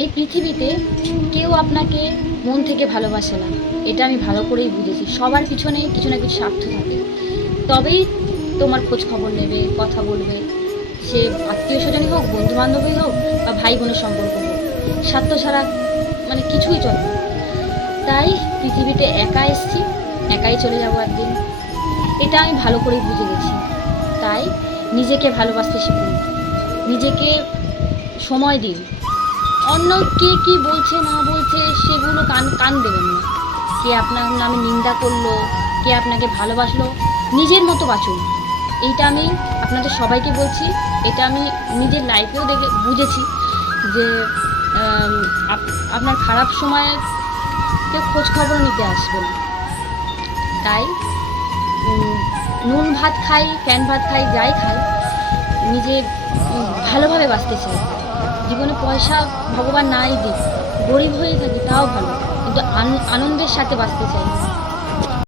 এই পৃথিবীতে কেউ আপনাকে মন থেকে ভালোবাসে না, এটা আমি ভালো করেই বুঝেছি। সবার পিছনে কিছু না কিছু স্বার্থ থাকে, তবেই তোমার খোঁজ খবর নেবে, কথা বলবে। সে আত্মীয় স্বজনই হোক, বন্ধু বান্ধবই হোক, বা ভাই বোনের সম্পর্ক হোক, স্বার্থ ছাড়া মানে কিছুই চলে না। তাই পৃথিবীতে একা এসছি, একাই চলে যাবো একদিন, এটা আমি ভালো করেই বুঝে গেছি। তাই নিজেকে ভালোবাসতে শিখুন, নিজেকে সময় দিন। অন্য কে কি বলছে না বলছে সেগুলো কান কান দেবেন না। কে আপনার নামে নিন্দা করলো, কে আপনাকে ভালোবাসলো, নিজের মতো বাঁচুন। এইটা আমি আপনাদের সবাইকে বলছি। এটা আমি নিজের লাইফেও দেখে বুঝেছি যে আপনার খারাপ সময়ে কেউ খোঁজ খবর নিতে আসবে না। তাই নুন ভাত খাই, ফ্যান ভাত খাই, যাই খাই, নিজে ভালোভাবে বাঁচতে চাই। জীবনে পয়সা ভগবান নাই দিক, গরিব হয়ে থাকি তাও ভালো, কিন্তু আনন্দের সাথে বাঁচতে চাই।